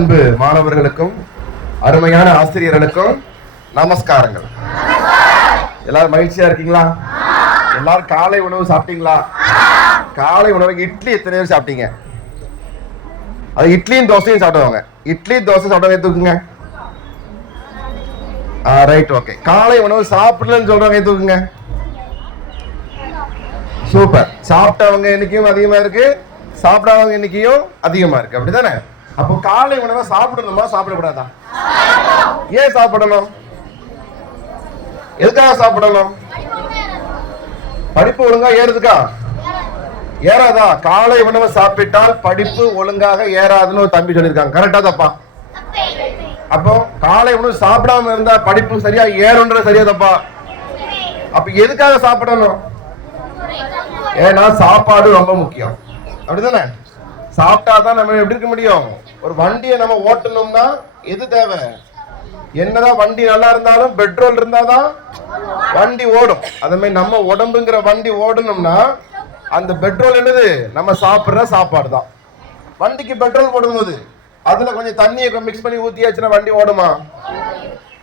அன்பு மாணவர்களுக்கும் அருமையான ஆசிரியர்களுக்கும் நமஸ்காரங்கள். எல்லாரும் மகிழ்ச்சியா இருக்கீங்களா? எல்லாரும் காலை உணவு சாப்பிட்டீங்களா? காலை உணவுக்கு இட்லி எத்தனை பேர் சாப்பிட்டீங்க? அது இட்லியும் தோசையும் சாப்பிடுவாங்க. இட்லி தோசை சாப்பிட்டவங்க தூக்குங்க. Right, okay. காலை உணவு சாப்பிடலன்னு சொல்றவங்க தூக்குங்க. சூப்பர். சாப்பிட்டவங்க எண்ணிக்கையும் அதிகமா இருக்கு, சாப்பிடாதவங்க எண்ணிக்கையும் அதிகமா இருக்கு. அப்படிதானே? அப்போ காலை உணவை சாப்பிடணுமா சாப்பிடக்கூடாதா? ஏன் சாப்பிடணும்? எதுக்காக சாப்பிடணும்? படிப்பு ஒழுங்கா ஏறுதுக்கா? ஏறாதா? காலை உணவை சாப்பிட்டால் படிப்பு ஒழுங்காக ஏறாதுன்னு ஒரு தம்பி சொல்லியிருக்காங்க. கரெக்டா தப்பா? அப்போ காலை உணவு சாப்பிடாம இருந்தா படிப்பு சரியா ஏறும்ன்றது சரியா தப்பா? அப்ப எதுக்காக சாப்பிடணும்? ஏன்னா சாப்பாடு ரொம்ப முக்கியம். அப்படிதானே? சாப்பிட்டாதான் நம்ம எப்படி இருக்க முடியும்? ஒரு வண்டியை நம்ம ஓட்டணும்னா எது தேவை? என்னதான் வண்டி நல்லா இருந்தாலும் பெட்ரோல் இருந்தாதான் வண்டி ஓடும். அதே மாதிரி நம்ம உடம்புங்கிற வண்டி ஓடணும்னா அந்த பெட்ரோல் என்னது? நம்ம சாப்பிடுற சாப்பாடு தான். வண்டிக்கு பெட்ரோல் போடும்போது அதுல கொஞ்சம் தண்ணியை மிக்ஸ் பண்ணி ஊத்தியாச்சுன்னா வண்டி ஓடுமா?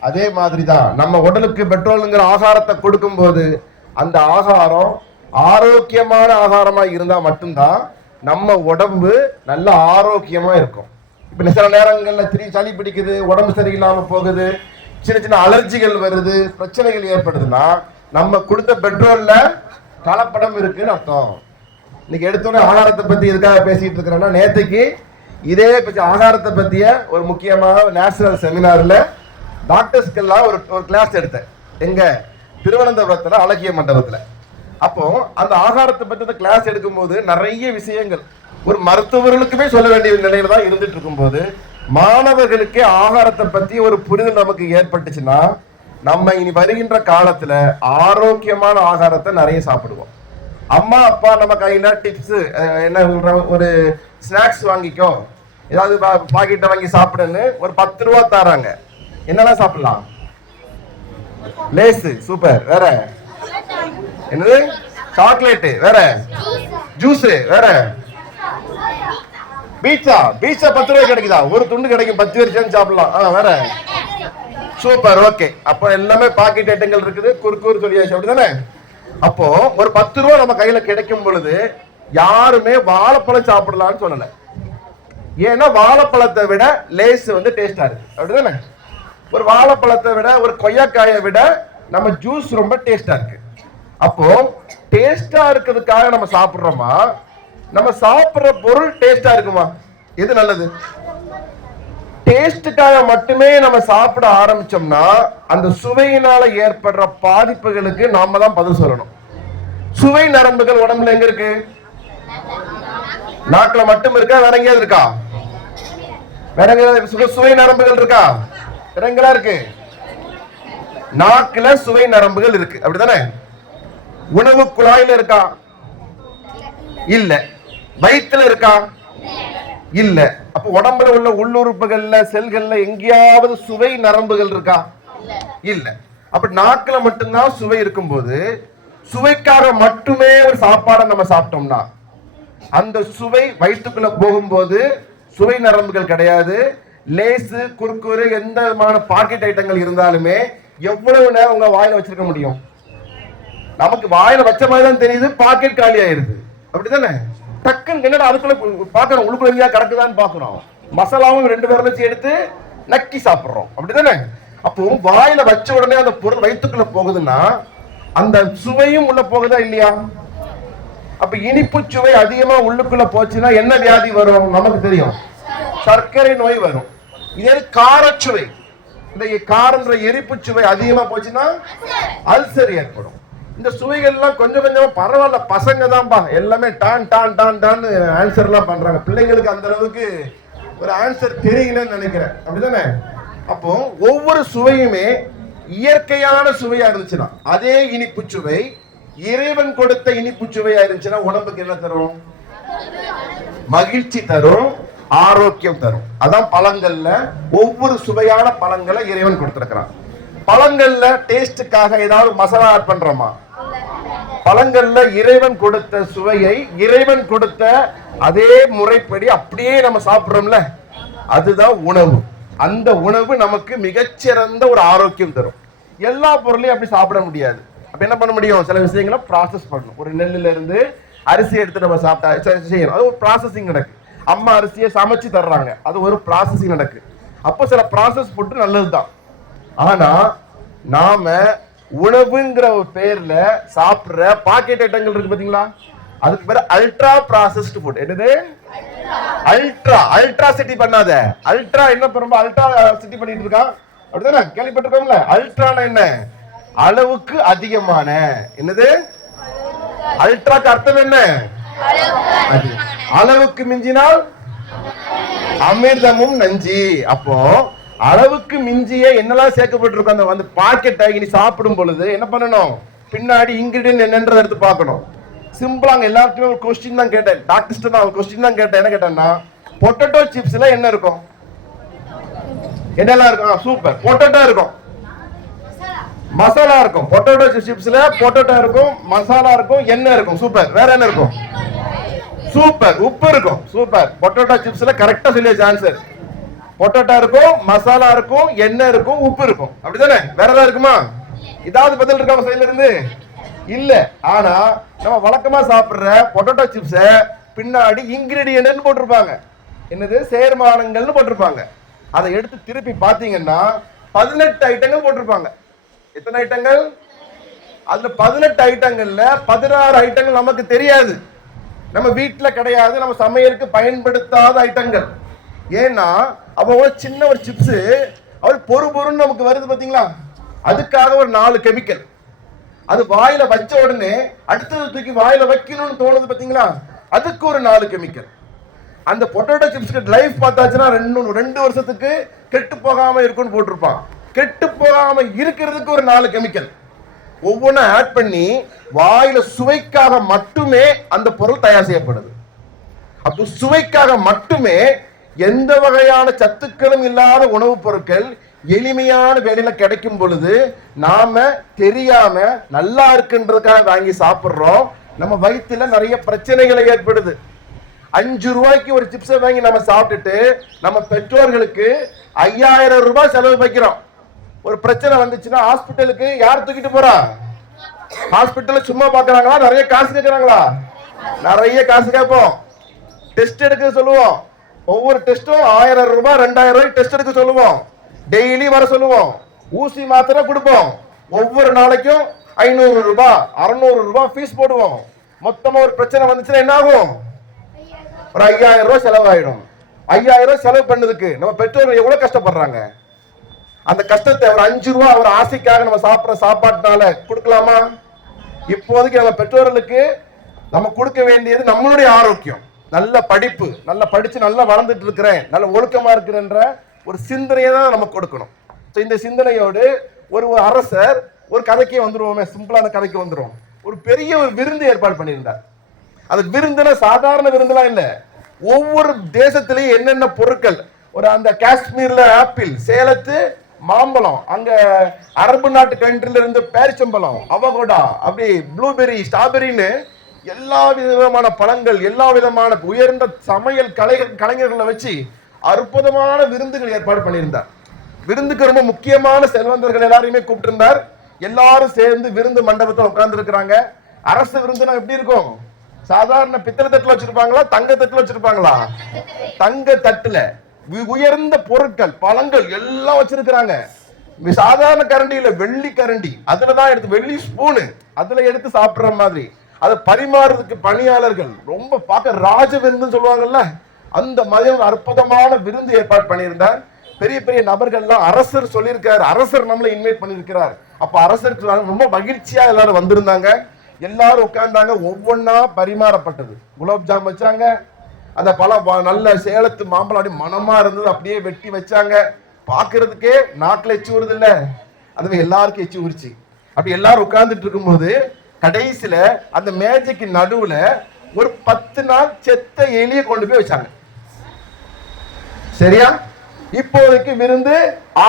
அதே மாதிரிதான் நம்ம உடலுக்கு பெட்ரோலுங்கிற ஆகாரத்தை கொடுக்கும் போது அந்த ஆகாரம் ஆரோக்கியமான ஆகாரமா இருந்தா மட்டும்தான் நம்ம உடம்பு நல்ல ஆரோக்கியமா இருக்கும். இப்ப சில நேரங்கள்ல சளி பிடிக்குது, உடம்பு சரியில்லாம போகுது, சின்ன சின்ன அலர்ஜிகள் வருது, பிரச்சனைகள் ஏற்படுதுன்னா நம்ம கொடுத்த பெட்ரோல்ல கலப்படம் இருக்குன்னு அர்த்தம். இன்னைக்கு எடுத்தோடனே ஆகாரத்தை பத்தி எதுக்காக பேசிட்டு இருக்கிறேன்னா, நேற்றுக்கு இதே பற்றி ஆகாரத்தை பத்திய ஒரு முக்கியமான நேஷனல் செமினார்ல டாக்டர்ஸ்க்கெல்லாம் ஒரு கிளாஸ் எடுத்தேன். எங்க? திருவனந்தபுரத்துல அழகிய மண்டபத்துல. அப்போ அந்த ஆகாரத்தை பத்தி கிளாஸ் எடுக்கும் போது நிறைய விஷயங்கள் ஒரு மருத்துவர்களுக்குமே சொல்ல வேண்டிய நிலையில தான் இருந்துட்டு இருக்கும் போது மாணவர்களுக்கு ஆகாரத்தை பத்தி ஒரு புரிதல் நமக்கு ஏற்பட்டுச்சுன்னா நம்ம இனி வருகின்ற காலத்துல ஆரோக்கியமான ஆகாரத்தை நிறைய சாப்பிடுவோம். அம்மா அப்பா நம்ம கையில டிப்ஸ் என்ன சொல்ற, ஒரு ஸ்நாக்ஸ் வாங்கிக்கோ, ஏதாவது பாக்கெட்டை வாங்கி சாப்பிடுன்னு ஒரு 10 ரூபா தராங்க. என்னெல்லாம் சாப்பிடலாம்? Lay's, super. வேற என்னது? சாக்லேட். வேற ஜூஸ். வேற பீட்சா. பீட்சா 10 ரூபாய் கிடைக்குதா? ஒரு துண்டு கிடைக்கும், 10 பேர் சேர்ந்து சாப்பிடலாம். வேற சூப்பர், ஓகே. அப்போ எல்லாமே பாக்கெட் ஐட்டங்கள் இருக்குது. குறுக்கூறு சொல்லியாச்சு. அப்படிதானே? அப்போ ஒரு 10 ரூபா நம்ம கையில கிடைக்கும் பொழுது யாருமே வாழைப்பழம் சாப்பிடலாம்னு சொல்லல. ஏன்னா வாழைப்பழத்தை விட லேஸ் டேஸ்டா இருக்கு. அப்படிதானே? ஒரு வாழைப்பழத்தை விட ஒரு கொய்யாக்காயை விட நம்ம ஜூஸ் ரொம்ப டேஸ்டா இருக்கு. அப்போ டேஸ்டா இருக்கிறதுக்காக நம்ம சாப்பிடுறோமா, நம்ம சாப்பிடுற பொருள் டேஸ்டா இருக்குமா? எது நல்லது? டேஸ்டுக்காக மட்டுமே நம்ம சாப்பிட ஆரம்பிச்சோம்னா அந்த சுவையினால ஏற்படுற பாதிப்புகளுக்கு நாம தான் பதில் சொல்லணும். சுவை நரம்புகள் உடம்புல எங்க இருக்கு? நாக்குல மட்டும் இருக்கா? வேற எங்கேயாவது இருக்கா? வேற எங்கேயாவது சுவை நரம்புகள் இருக்கா? வேற எங்கெல்லாம் இருக்கு? நாக்குல சுவை நரம்புகள் இருக்கு. அப்படிதானே? உணவு குழாயில இருக்கா? இல்ல. வயிற்றுல இருக்கா? இல்ல. அப்ப உடம்புல உள்ள உள்ளுறுப்புகள்ல செல்கள்ல எங்கேயாவது சுவை நரம்புகள் இருக்கா? இல்ல. அப்ப நாக்குல மட்டும்தான் சுவை இருக்கும்போது சுவைக்காக மட்டுமே ஒரு சாப்பாடை நம்ம சாப்பிட்டோம்னா அந்த சுவை வயிற்றுக்குள்ள போகும்போது சுவை நரம்புகள் கிடையாது. லேசு, குறுக்குறு, எந்த விதமான பாக்கெட் ஐட்டங்கள் இருந்தாலுமே எவ்வளவு நேரம் உங்க வாயில வச்சிருக்க முடியும்? நமக்கு வாயில வச்ச மாதிரி தான் தெரியுது, பாக்கெட் காலி ஆயிருது. அப்படிதானே? டக்குன்னு என்னடா அதுக்குள்ள பாக்குறோம், உள்ளுக்குள்ள எங்கேயா கிடக்குதான்னு பாக்குறோம். மசாலாவும் 2 பேரை வச்சு எடுத்து நக்கி சாப்பிடுறோம். அப்படிதானே? அப்போ வாயில வச்ச உடனே அந்த பொருள் வயிற்றுக்குள்ள போகுதுன்னா அந்த சுவையும் உள்ள போகுதா இல்லையா? அப்ப இனிப்பு சுவை அதிகமா உள்ளுக்குள்ள போச்சுன்னா என்ன வியாதி வரும்? நமக்கு தெரியும், சர்க்கரை நோய் வரும். இதே காரச்சுவை, இந்த காரன்ற எரிப்பு சுவை அதிகமா போச்சுன்னா அல்சர் ஏற்படும். இந்த சுவைகள் எல்லாம் கொஞ்சம் கொஞ்சமா பரவாயில்ல, பசங்க தான்பா எல்லாமே டான் டான் டான் டான் ஆன்சர் எல்லாம் பண்றாங்க. பிள்ளைங்களுக்கு அந்த அளவுக்கு ஒரு ஆன்சர் தெரியலன்னு நினைக்கிறேன். அப்படிதானே? அப்போ ஒவ்வொரு சுவையுமே இயற்கையான சுவையா இருந்துச்சுன்னா, அதே இனிப்பு சுவை இறைவன் கொடுத்த இனிப்பு சுவையா இருந்துச்சுன்னா உடம்புக்கு என்ன தரும்? மகிழ்ச்சி தரும், ஆரோக்கியம் தரும். அதான் பழங்கள்ல ஒவ்வொரு சுவையான பழங்களை இறைவன் கொடுத்திருக்கிறான். பழங்கள்ல டேஸ்டுக்காக ஏதாவது மசாலா ஆட் பண்றோமா? பழங்கள்ல இறைவன் கொடுத்த சுவையை இறைவன் கொடுத்த அதே முறைப்படி அப்படியே நம்ம சாப்பிடுறோம்ல. அதுதான் உணவு. அந்த உணவு நமக்கு மிகச்சிறந்த ஒரு ஆரோக்கியம் தரும். எல்லா பொருளையும் அப்படி சாப்பிட முடியாது. அப்ப என்ன பண்ண முடியும்? சில விஷயங்களை ப்ராசஸ் பண்ணணும். ஒரு நெல்லுல இருந்து அரிசி எடுத்து நம்ம சாப்பிட்டா செய்யணும், அது ஒரு ப்ராசஸிங் நடக்கு. அம்மா அரிசியை சமைச்சு தர்றாங்க, அது ஒரு ப்ராசஸிங் நடக்கு. அப்போ சில ப்ராசஸ் போட்டு நல்லதுதான். ஆனா நாம உணவுங்கிற ஒரு பேர்ல சாப்பிடுற பாக்கெட் ஐட்டங்கள் இருக்கு பாத்தீங்களா, அதுக்கு பேரு அல்ட்ரா ப்ராசஸ்டு ஃபுட். என்னது? அல்ட்ரா சிட்டி பண்ணாத. அல்ட்ரா என்ன ரொம்ப அல்ட்ரா சிட்டி பண்ணிட்டு இருக்கான், அப்படிதானே? கேள்விப்பட்டிருக்கோம்ல. அல்ட்ரானா என்ன? அளவுக்கு அதிகமான. என்னது? அல்ட்ராக்கு அர்த்தம் என்ன? அளவுக்கு மிஞ்சினால் அமிர்தமும் நஞ்சி. அப்போ அளவுக்கு மிஞ்சிய என்னெல்லாம் சேர்க்கப்பட்டிருக்கும் அந்த பாக்கெட்டை இனி சாப்பிடும் பொழுது என்ன பண்ணணும்? பின்னாடி இன்கிரிடியன்ட் என்னன்றதை எடுத்து பார்க்கணும். சிம்பிளா எல்லாருக்குமே ஒரு கொஸ்டின் தான் கேட்டேன், டாக்டர்ஸ்ட் தான் கொஸ்டின் தான் கேட்டேன். என்ன கேட்டேன்னா, பொட்டேட்டோ சிப்ஸ்ல என்ன இருக்கும்? என்னெல்லாம் இருக்கும்? சூப்பர். பொட்டேட்டோ இருக்கும், மசாலா இருக்கும். பொட்டேட்டோ சிப்ஸ்ல பொட்டேட்டோ இருக்கும், மசாலா இருக்கும், எண்ணெய் இருக்கும். சூப்பர். வேற என்ன இருக்கும்? சூப்பர். உப்பு இருக்கும். சூப்பர். பொட்டேட்டோ சிப்ஸ்ல கரெக்டா சொல்லியாச்சு ஆன்சர். பொட்டேட்டோ இருக்கும், மசாலா இருக்கும், எண்ணெய் இருக்கும், உப்பு இருக்கும். அப்படிதானே? வேற ஏதாவது இருக்குமா? இதாவது பதில் இருக்கா சைடுல இருந்து? இல்ல. ஆனா நம்ம வழக்கமா சாப்பிடுற பொட்டேட்டோ சிப்ஸ பின்னாடி இன்கிரிடியன்ட் போட்டிருப்பாங்க. என்னது? சேர்மானங்கள்னு போட்டிருப்பாங்க. அதை எடுத்து திருப்பி பாத்தீங்கன்னா 18 ஐட்டங்கள் போட்டிருப்பாங்க. எத்தனை ஐட்டங்கள்? அதுல 18 ஐட்டங்கள்ல 16 ஐட்டங்கள் நமக்கு தெரியாது, நம்ம வீட்டுல கிடையாது, நம்ம சமையலுக்கு பயன்படுத்தாத ஐட்டங்கள். ஏன்னா அப்போ சின்ன ஒரு சிப்ஸ் அவர் பொறுன்னு நமக்கு வருது பாத்தீங்களா, அதுக்காக ஒரு 4 கெமிக்கல். அது வாயில வச்ச உடனே அடுத்தது தூக்கி வாயில வைக்கணும்னு தோணுது பாத்தீங்களா, அதுக்கு ஒரு 4 கெமிக்கல். அந்த பொட்டேட்டோ சிப்ஸ்க்கு லைஃப் பார்த்தாச்சுன்னா 2 வருஷத்துக்கு கெட்டு போகாம இருக்கும்னு போட்டிருப்பான். கெட்டு போகாம இருக்கிறதுக்கு ஒரு 4 கெமிக்கல். ஒவ்வொன்றும் ஆட் பண்ணி வாயில சுவைக்காக மட்டுமே அந்த பொருள் தயார் செய்யப்படுது. அப்போ சுவைக்காக மட்டுமே எந்த வகையான சத்துக்களும் இல்லாத உணவுப் பொருட்கள் எளிமையான வேலையில கிடைக்கும் பொழுது நாம தெரியாம நல்லா இருக்குன்றதுக்காக வாங்கி சாப்பிடுறோம். நம்ம வயிற்றுல நிறைய பிரச்சனைகளை ஏற்படுது. 5 ரூபாய்க்கு ஒரு சிப்ஸை வாங்கி நம்ம சாப்பிட்டுட்டு நம்ம பெற்றோர்களுக்கு 5000 ரூபாய் செலவு வைக்கிறோம். ஒரு பிரச்சனை வந்துச்சுன்னா ஹாஸ்பிட்டலுக்கு யார் தூக்கிட்டு போறா? ஹாஸ்பிட்டல்ல சும்மா பாக்குறாங்களா, நிறைய காசு கேட்கறாங்களா? நிறைய காசு கேட்போம். டெஸ்ட் எடுக்க சொல்லுவோம். ஒவ்வொரு டெஸ்டும் 1000 ரூபாய் 2000 ரூபாய் டெஸ்ட் எடுக்க சொல்லுவோம். டெய்லி வர சொல்லுவோம். ஊசி மாத்திரை கொடுப்போம். ஒவ்வொரு நாளைக்கும் 500 ரூபாய் 600 ரூபாய் ஃபீஸ் போடுவோம். மொத்தமா ஒரு பிரச்சனை வந்துச்சுன்னா என்ன ஆகும்? ஒரு 5000 ரூபாய் செலவாயிடும். 5000 ரூபாய் செலவு பண்ணதுக்கு நம்ம பெற்றோர்கள் எவ்வளவு கஷ்டப்படுறாங்க. அந்த கஷ்டத்தை ஒரு 5 ரூபாய் ஒரு ஆசைக்காக நம்ம சாப்பிட்ற சாப்பாட்டுனால கொடுக்கலாமா? இப்போதைக்கு நம்ம பெற்றோர்களுக்கு நம்ம கொடுக்க வேண்டியது நம்மளுடைய ஆரோக்கியம், நல்ல படிப்பு, நல்லா படிச்சு நல்லா வளர்ந்துட்டு இருக்கிறேன், நல்ல ஒழுக்கமா இருக்கிறன்ற ஒரு சிந்தனையை தான் நம்ம கொடுக்கணும். இந்த சிந்தனையோடு ஒரு அரசர் ஒரு கதைக்கே வந்துருவோமே, சிம்பிளான கதைக்கு வந்துடும். ஒரு பெரிய ஒரு விருந்து ஏற்பாடு பண்ணியிருந்தார். அந்த விருந்துல சாதாரண விருந்துலாம் இல்ல, ஒவ்வொரு தேசத்திலையும் என்னென்ன பொருட்கள், ஒரு அந்த காஷ்மீர்ல ஆப்பிள், சேலத்து மாம்பழம், அங்க அரபு நாட்டு கண்ட்ரில இருந்து பேரிச்சம்பழம், அவகோடா, அப்படி ப்ளூபெரி, ஸ்ட்ராபெரின்னு எல்லா விதமான பழங்கள், எல்லா விதமான உயர்ந்த சமையல் கலைஞர்களை வச்சு அற்புதமான விருந்துகள் ஏற்பாடு பண்ணியிருந்தார். விருந்துக்கு ரொம்ப முக்கியமான செல்வந்தர்கள் எல்லாரையுமே கூப்பிட்டு இருந்தார். எல்லாரும் சேர்ந்து விருந்து மண்டபத்தில் உட்கார்ந்து இருக்கிறாங்க. அரசு விருந்துனா எப்படி இருக்கும்? சாதாரண பித்தளை தட்டுல வச்சிருப்பாங்களா, தங்க தட்டுல வச்சிருப்பாங்களா? தங்க தட்டுல உயர்ந்த பொருட்கள், பழங்கள் எல்லாம் வச்சிருக்கிறாங்க. சாதாரண கரண்டி இல்ல, வெள்ளி கரண்டி, அதுலதான் எடுத்து, வெள்ளி ஸ்பூனு அதுல எடுத்து சாப்பிடுற மாதிரி. அதை பரிமாறதுக்கு பணியாளர்கள் ரொம்ப பார்க்க ராஜ விருந்துன்னு சொல்லுவாங்கல்ல, அந்த மாதிரி ஒரு அற்புதமான விருந்து ஏற்பாடு பண்ணியிருந்தார். பெரிய பெரிய நபர்கள்லாம் அரசர் சொல்லியிருக்காரு, அரசர் நம்மளை இன்வைட் பண்ணியிருக்கிறார். அப்ப அரசருக்கு ரொம்ப மகிழ்ச்சியா எல்லாரும் வந்திருந்தாங்க. எல்லாரும் உட்கார்ந்தாங்க. ஒவ்வொன்னா பரிமாறப்பட்டது. குலாப் ஜாம் வச்சாங்க. அந்த பழம் நல்ல சேலத்து மாம்பழம் அப்படி மனமா இருந்தது, அப்படியே வெட்டி வச்சாங்க. பாக்குறதுக்கே நாட்டுல எச்சி வருது இல்ல, அது எல்லாருக்கும் எச்சி உரிச்சு. அப்படி எல்லாரும் உட்கார்ந்துட்டு இருக்கும்போது கடைசியில அந்த மேஜைக்கு நடுவுல ஒரு 10 நாள் செத்த எலிய கொண்டு போய் வச்சாங்க. சரியா? இப்போதைக்கு விருந்து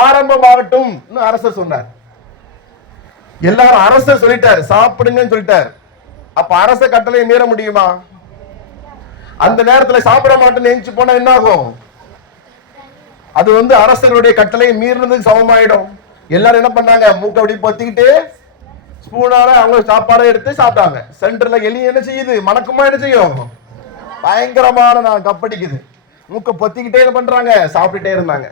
ஆரம்பமாகட்டும் அரசர் சொன்னார். எல்லாரும் அரசர் சொல்லிட்டார், சாப்பிடுங்கன்னு சொல்லிட்டார். அப்ப அரச கட்டளை மீற முடியுமா? அந்த நேரத்துல சாப்பிட மாட்டேன்னு நினைச்சு போனா என்ன ஆகும்? அது அரசர்களுடைய கட்டளை மீறினதுக்கு சமமாயிடும். எல்லாரும் என்ன பண்ணாங்க, மூக்க அப்படி பொத்திக்கிட்டு ஸ்பூனால அவங்க சாப்பாடை எடுத்து சாப்பிட்டாங்க. சென்டர்ல எலி என்ன செய்யுது, மணக்குமா என்ன செய்யும், பயங்கரமான நான் கப்படிக்குது. மூக்க பொத்திக்கிட்டே என்ன பண்றாங்க, சாப்பிட்டுட்டே இருந்தாங்க.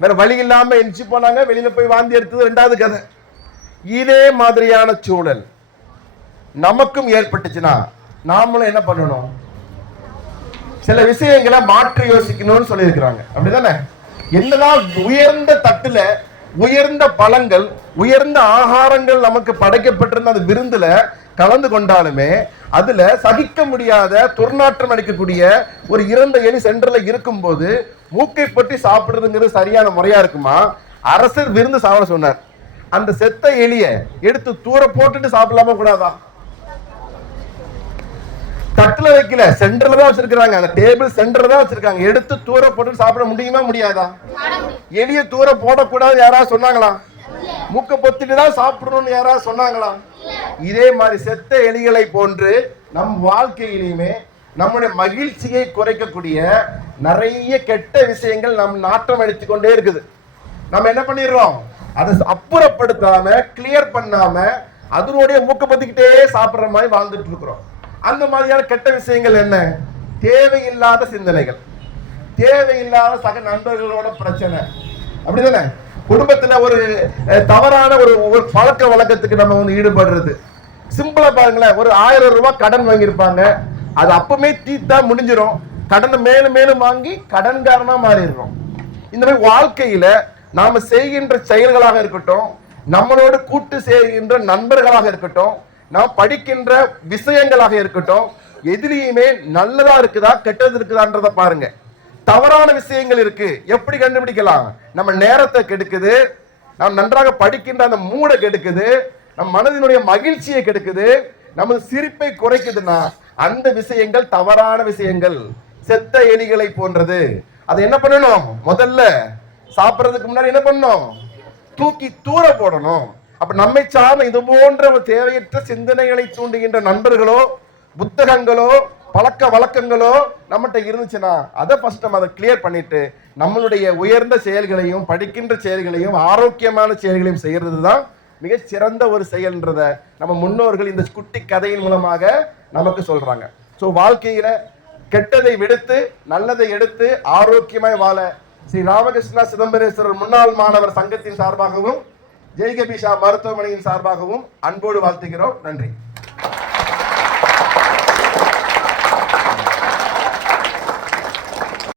வேற வழி இல்லாம எந்திச்சு போனாங்க, வெளியில போய் வாந்தி எடுத்தது ரெண்டாவது கதை. இதே மாதிரியான சூழல் நமக்கும் ஏற்பட்டுச்சுன்னா நாமளும் என்ன பண்ணணும், சில விஷயங்களை மாற்றி யோசிக்கணும்னு சொல்லி இருக்கிறாங்க. அப்படிதானே? என்னதான் உயர்ந்த தட்டுல உயர்ந்த பழங்கள் உயர்ந்த ஆகாரங்கள் நமக்கு படைக்கப்பட்டிருந்த அந்த விருந்துல கலந்து கொண்டாலுமே அதுல சகிக்க முடியாத துர்நாற்றம் அடிக்கக்கூடிய ஒரு இறந்த எலி சென்டர்ல இருக்கும் போது மூக்கை பற்றி சாப்பிடுறதுங்கிறது சரியான முறையா இருக்குமா? அரசர் விருந்து சாப்பிட சொன்னார். அந்த செத்த எலிய எடுத்து தூர போட்டுட்டு சாப்பிடலாமா கூடாதா? தட்டுல வைக்கல, சென்டர்ல தான் வச்சிருக்காங்க. அந்த டேபிள் சென்டர்ல தான் வச்சிருக்காங்க. எடுத்து தூர போட்டு சாப்பிட முடியுமா முடியாதா? எலிய தூர போடக்கூடாது யாராவது சொன்னாங்களா? மூக்க பொத்திட்டு தான் சாப்பிடணும்னு யாராவது சொன்னாங்களா? இதே மாதிரி செத்த எலிகளை போன்று நம் வாழ்க்கையிலுமே நம்முடைய மகிழ்ச்சியை குறைக்கக்கூடிய நிறைய கெட்ட விஷயங்கள் நம் நாட்டம் அடித்து கொண்டே இருக்குது. நம்ம என்ன பண்ணிடுறோம், அதை அப்புறப்படுத்தாம கிளியர் பண்ணாம அதனுடைய மூக்க பொத்திக்கிட்டே சாப்பிடுற மாதிரி வாழ்ந்துட்டு இருக்கிறோம். அந்த மாதிரியான கெட்ட விஷயங்கள் என்ன? தேவையில்லாத சிந்தனைகள், தேவையில்லாத சக நண்பர்களோட பிரச்சனை. அப்படிதானே? குடும்பத்துல ஒரு தவறான ஒரு பழக்க வழக்கத்துக்கு நம்ம ஈடுபடுறது. சிம்பிளா பாருங்களேன், ஒரு 1000 ரூபாய் கடன் வாங்கியிருப்பாங்க, அது அப்பவுமே தீத்தா முடிஞ்சிடும். கடனை மேலும் மேலும் வாங்கி கடன்காரனா மாறிடுறோம். இந்த மாதிரி வாழ்க்கையில நாம செய்கின்ற செயல்களாக இருக்கட்டும், நம்மளோடு கூட்டு செய்கின்ற நண்பர்களாக இருக்கட்டும், நாம் படிக்கின்ற விஷயங்களாக இருக்கட்டும், எதிரியுமே நல்லதா இருக்குதா கெட்டது இருக்குதான்றத பாருங்க. தவறான விஷயங்கள் இருக்கு, எப்படி கண்டுபிடிக்கலாம்? நம்ம நேரத்தை கெடுக்குது, நாம் நன்றாக படிக்கின்ற அந்த மூடை கெடுக்குது, நம் மனதினுடைய மகிழ்ச்சியை கெடுக்குது, நமது சிரிப்பை குறைக்குதுன்னா அந்த விஷயங்கள் தவறான விஷயங்கள், செத்த எலிகளை போன்றது. அதை என்ன பண்ணணும், முதல்ல சாப்பிடுறதுக்கு முன்னாடி என்ன பண்ணணும், தூக்கி தூர போடணும். அப்ப நம்மை சார்ந்த இது போன்ற தேவையற்ற சிந்தனைகளை தூண்டுகின்ற நண்பர்களோ புத்தகங்களோ பழக்க வழக்கங்களோ நம்மகிட்ட இருந்துச்சுன்னா அதை ஃபர்ஸ்ட் நம்ம அதை கிளியர் பண்ணிட்டு நம்மளுடைய உயர்ந்த செயல்களையும் படிக்கின்ற செயல்களையும் ஆரோக்கியமான செயல்களையும் செய்யறது தான் மிக சிறந்த ஒரு செயல்ன்றத நம்ம முன்னோர்கள் இந்த குட்டி கதையின் மூலமாக நமக்கு சொல்றாங்க. ஸோ வாழ்க்கையில கெட்டதை விடுத்து நல்லதை எடுத்து ஆரோக்கியமாய் வாழ ஸ்ரீ ராமகிருஷ்ணா சிதம்பரேஸ்வரர் முன்னாள் மாணவர் சங்கத்தின் சார்பாகவும் ஜெய்கபிஷா மருத்துவமனையின் சார்பாகவும் அன்போடு வாழ்த்துகிறோம். நன்றி.